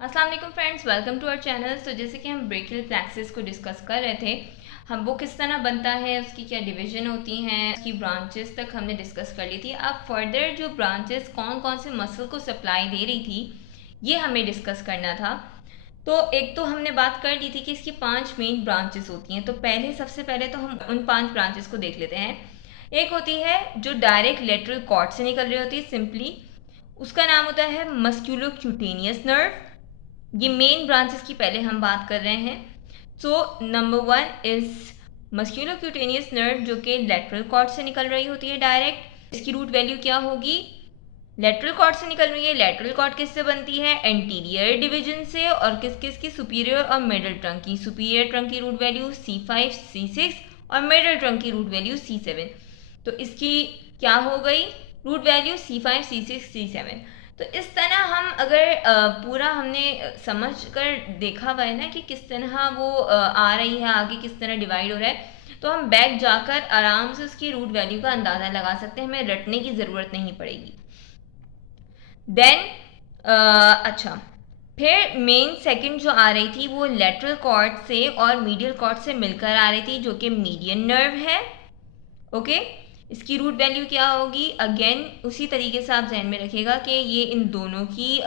अस्सलाम वालेकुम friends, welcome to our channel. तो जैसे कि हम ब्रेकियल प्लेक्सिस को डिस्कस कर रहे थे, हम वो किस तरह बनता है, उसकी क्या डिवीजन होती हैं, उसकी ब्रांचेस तक हमने डिस्कस कर ली थी। अब फर्दर जो ब्रांचेस कौन कौन से मसल को सप्लाई दे रही थी, ये हमें डिस्कस करना था। तो एक तो हमने बात कर ली थी कि इसकी 5 मेन ब्रांचेस होती हैं। तो सबसे पहले तो हम उन 5 ब्रांचेस को देख लेते हैं। एक होती है जो डायरेक्ट लेटरल कॉर्ड से निकल रही होती है सिंपली, उसका नाम होता है मस्क्यूलोक्यूटेनियस नर्व। ये मेन ब्रांचेस की पहले हम बात कर रहे हैं। So number 1 is musculocutaneous nerve, जो कि लेटरल कॉर्ड से निकल रही होती है डायरेक्ट। इसकी रूट वैल्यू क्या होगी? लेटरल कॉर्ड से निकल रही है। लेटरल कॉर्ड किससे बनती है? एंटीरियर डिवीजन से। और किस किस की? सुपीरियर और मिडल ट्रंक की। सुपीरियर ट्रंक की रूट वैल्यू C5 C6 और मिडल ट्रंक की रूट वैल्यू C7। तो इसकी क्या हो गई? Root value C5 C6 C7। तो इस तरह हम अगर पूरा हमने समझ कर देखा हुआ है ना कि किस तरह वो आ रही है, आगे किस तरह डिवाइड हो रहा है, तो हम बैक जाकर आराम से उसकी रूट वैल्यू का अंदाज़ा लगा सकते हैं। हमें रटने की ज़रूरत नहीं पड़ेगी। देन अच्छा, फिर मेन सेकंड जो आ रही थी वो लेटरल कॉर्ड से और मीडियल कॉर्ड से मिलकर आ रही थी, जो कि मीडियन नर्व है। ओके, इसकी रूट वैल्यू क्या होगी? अगेन उसी तरीके से आप जहन में रखिएगा कि ये इन दोनों की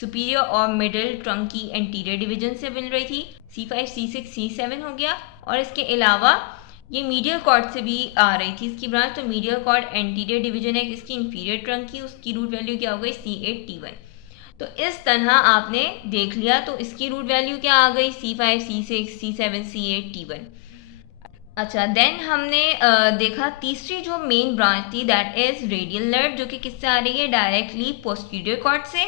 सुपीरियर और मिडिल ट्रंक की एंटीरियर डिवीजन से मिल रही थी। C5 C6 C7 हो गया। और इसके अलावा ये मीडियल कॉर्ड से भी आ रही थी इसकी ब्रांच। तो मीडियल कॉर्ड एंटीरियर डिवीजन है इसकी इंफीरियर ट्रंक की, उसकी रूट वैल्यू क्या हो गई? C8 T1। तो इस तरह आपने देख लिया। तो इसकी रूट वैल्यू क्या आ गई? C5 C6 C7 C8 T1। अच्छा, देन हमने देखा तीसरी जो मेन ब्रांच थी, दैट इज रेडियल नर्व, जो कि किससे आ रही है? डायरेक्टली पोस्टीरियर कॉर्ड से।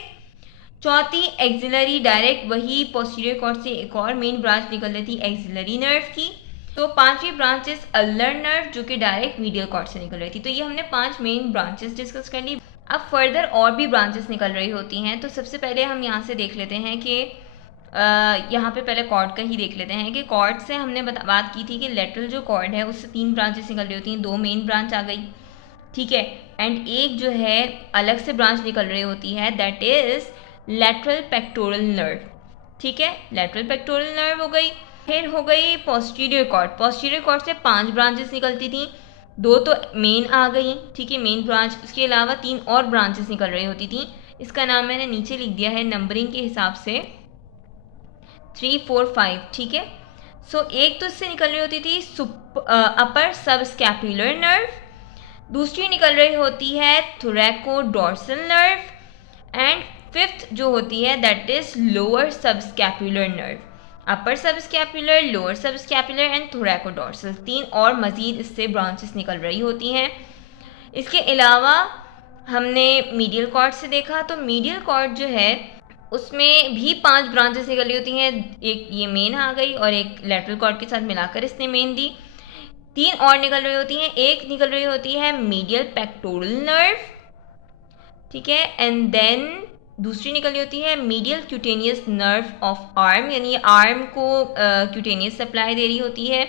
चौथी एक्सिलरी, डायरेक्ट वही पोस्टीरियर कॉर्ड से एक और मेन ब्रांच निकल रही थी एक्सिलरी नर्व की। तो पांचवी ब्रांचेस अल्लर नर्व, जो कि डायरेक्ट मीडियल कॉर्ड से निकल रही थी। तो ये हमने 5 मेन ब्रांचेस डिस्कस कर ली। अब फर्दर और भी ब्रांचेस निकल रही होती हैं। तो सबसे पहले हम यहाँ से देख लेते हैं कि यहाँ पे पहले कॉर्ड का ही देख लेते हैं कि कॉर्ड से हमने बात की थी कि लेटरल जो कॉर्ड है उससे 3 ब्रांचेस निकल रही होती हैं। 2 मेन ब्रांच आ गई, ठीक है, एंड एक जो है अलग से ब्रांच निकल रही होती है, that is lateral pectoral nerve. ठीक है, लेटरल पेक्टोरल नर्व हो गई। फिर हो गई पोस्टीरियर कॉर्ड। पोस्टीरियर कॉर्ड से 5 ब्रांचेस निकलती थी। 2 तो मेन आ गई, ठीक है, मेन ब्रांच। उसके अलावा 3 और ब्रांचेस निकल रही होती थी। इसका नाम मैंने नीचे लिख दिया है नंबरिंग के हिसाब से, 3 4 5, ठीक है। सो एक तो इससे निकल रही होती थी अपर सब स्कैपुलर नर्व, दूसरी निकल रही होती है थोरैको डोर्सल नर्व, एंड फिफ्थ जो होती है दैट इज लोअर सब स्कैपुलर नर्व। अपर सब स्कैपुलर, लोअर सब स्कैपुलर एंड थोरैको डोर्सल, 3 और मज़ीद इससे ब्रांचेस निकल रही होती हैं। इसके अलावा हमने मीडियल कॉर्ड से देखा। तो मीडियल कॉर्ड जो है उसमें भी 5 ब्रांचेस निकली होती हैं। एक ये मेन आ गई और एक लेटरल कॉर्ड के साथ मिलाकर इसने मेन दी। 3 और निकल रही होती हैं। एक निकल रही होती है मीडियल पेक्टोरल नर्व, ठीक है, एंड देन दूसरी निकल रही होती है medial cutaneous nerve of arm, यानी आर्म को क्यूटेनियस सप्लाई दे रही होती है।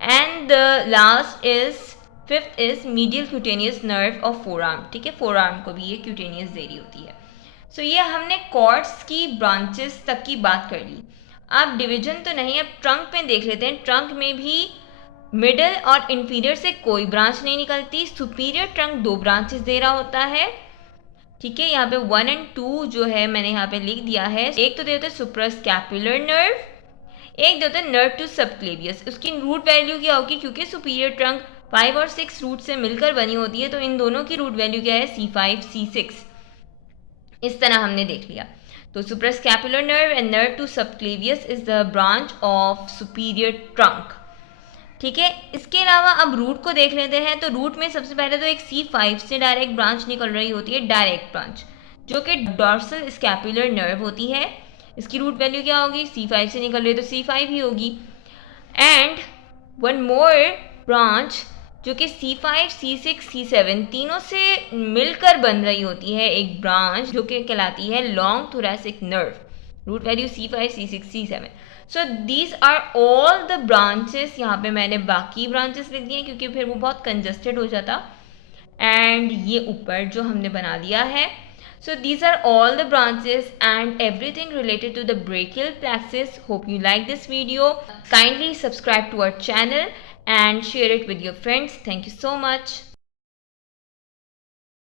And the last is fifth is medial cutaneous nerve of four arm, ठीक है, फोर आर्म को भी ये क्यूटेनियस दे रही होती है। सो ये हमने कॉर्ड्स की ब्रांचेस तक की बात कर ली। अब डिवीजन तो नहीं, अब ट्रंक में देख लेते हैं। ट्रंक में भी मिडल और इंफीरियर से कोई ब्रांच नहीं निकलती। सुपीरियर ट्रंक 2 ब्रांचेस दे रहा होता है, ठीक है। यहाँ पे 1 और 2 जो है मैंने यहाँ पे लिख दिया है। एक तो देते हैं सुप्रास्कैपुलर नर्व, एक देते हैं नर्व टू सबक्लेवियस। उसकी रूट वैल्यू क्या होगी? क्योंकि सुपीरियर ट्रंक 5 और 6 रूट से मिलकर बनी होती है, तो इन दोनों की रूट वैल्यू क्या है? C5 C6। इस तरह हमने देख लिया। तो suprascapular nerve and nerve to subclavius is the branch of superior trunk, ठीक है। इसके अलावा अब रूट को देख लेते हैं। तो रूट में सबसे पहले तो एक C5 से डायरेक्ट ब्रांच निकल रही होती है, डायरेक्ट ब्रांच, जो कि डॉर्सल स्कैपुलर नर्व होती है। इसकी रूट वैल्यू क्या होगी? C5 से निकल रही है तो C5 ही होगी। एंड वन मोर ब्रांच जो कि C5 C6 C7 तीनों से मिलकर बन रही होती है, एक ब्रांच जो कि कहलाती है long thoracic nerve, root value C5 C6 C7। So these are all the branches. यहाँ पे मैंने बाकी ब्रांचेस लिख दिए क्योंकि फिर वो बहुत कंजस्टेड हो जाता। एंड ये ऊपर जो हमने बना दिया है। So these are all the branches and everything related to the brachial plexus. Hope you like this video. Kindly subscribe to our channel and share it with your friends. Thank you so much.